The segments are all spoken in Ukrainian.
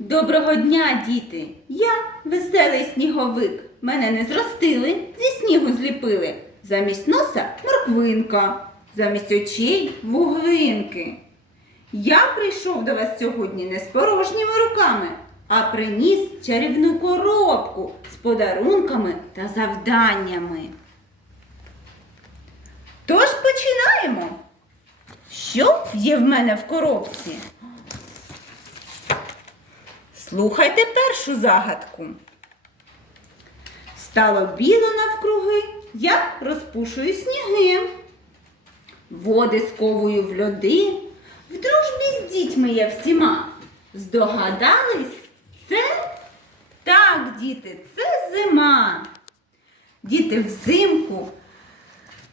Доброго дня, діти! Я веселий сніговик. Мене не зростили, зі снігу зліпили. Замість носа морквинка, замість очей вуглинки. Я прийшов до вас сьогодні не з порожніми руками, а приніс чарівну коробку з подарунками та завданнями. Тож починаємо. Що є в мене в коробці? Слухайте першу загадку. Стало біло навкруги, я розпушую сніги. Води сковую в льоди, в дружбі з дітьми я всіма. Здогадались? Це так, діти, це зима. Діти взимку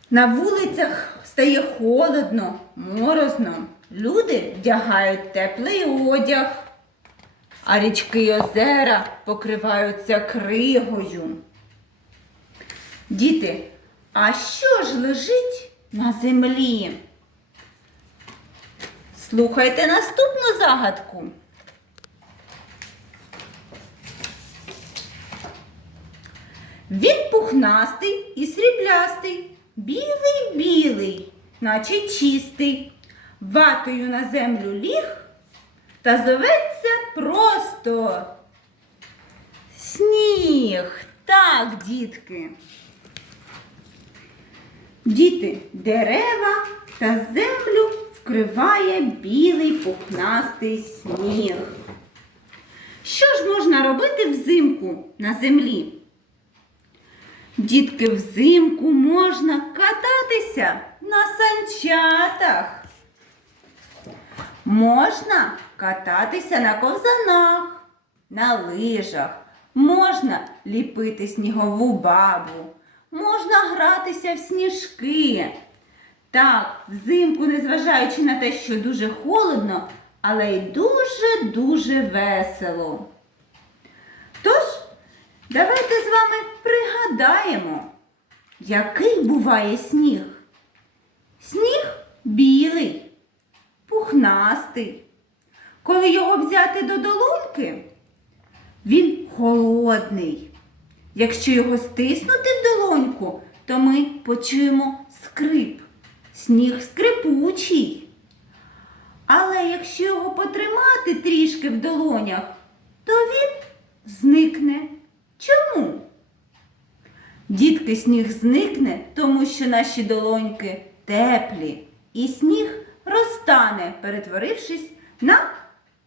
на вулицях стає холодно, морозно. Люди вдягають теплий одяг, а річки й озера покриваються кригою. Діти, а що ж лежить на землі? Слухайте наступну загадку. Він пухнастий і сріблястий, білий білий, наче чистий, ватою на землю ліг та зоветься просто сніг. Так, дітки. Діти, дерева та землю вкриває білий пухнастий сніг. Що ж можна робити взимку на землі? Дітки, взимку можна кататися на санчатах. Можна кататися на ковзанах, на лижах, можна ліпити снігову бабу, можна гратися в сніжки. Так, взимку, незважаючи на те, що дуже холодно, але й дуже-дуже весело. Тож, давайте з вами пригадаємо, який буває сніг. Сніг білий, пухнастий. Коли його взяти до долоньки, він холодний. Якщо його стиснути в долоньку, то ми почуємо скрип. Сніг скрипучий. Але якщо його потримати трішки в долонях, то він зникне. Чому? Дітки, сніг зникне, тому що наші долоньки теплі, і сніг розтане, перетворившись на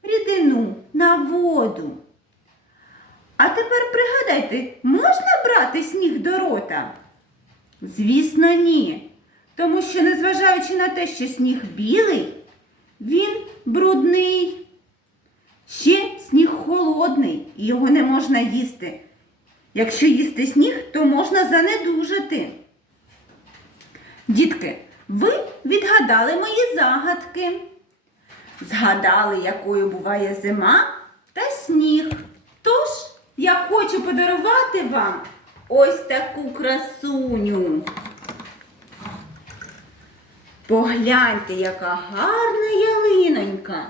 рідину, на воду. А тепер пригадайте, можна брати сніг до рота? Звісно, ні. Тому що, незважаючи на те, що сніг білий, він брудний. Ще сніг холодний, і його не можна їсти. Якщо їсти сніг, то можна занедужати. Дітки, ви відгадали мої загадки. Згадали, якою буває зима та сніг. Тож я хочу подарувати вам ось таку красуню. Погляньте, яка гарна ялинонька.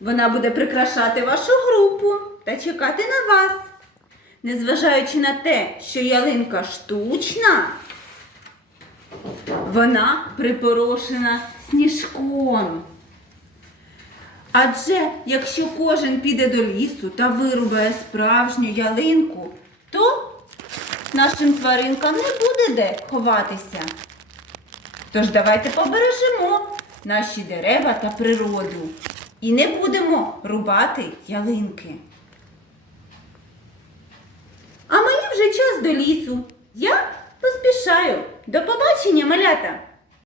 Вона буде прикрашати вашу групу та чекати на вас. Незважаючи на те, що ялинка штучна, вона припорошена сніжком. Адже якщо кожен піде до лісу та вирубає справжню ялинку, то нашим тваринкам не буде де ховатися. Тож давайте побережемо наші дерева та природу і не будемо рубати ялинки. А мені вже час до лісу. Я поспішаю. До побачення, малята!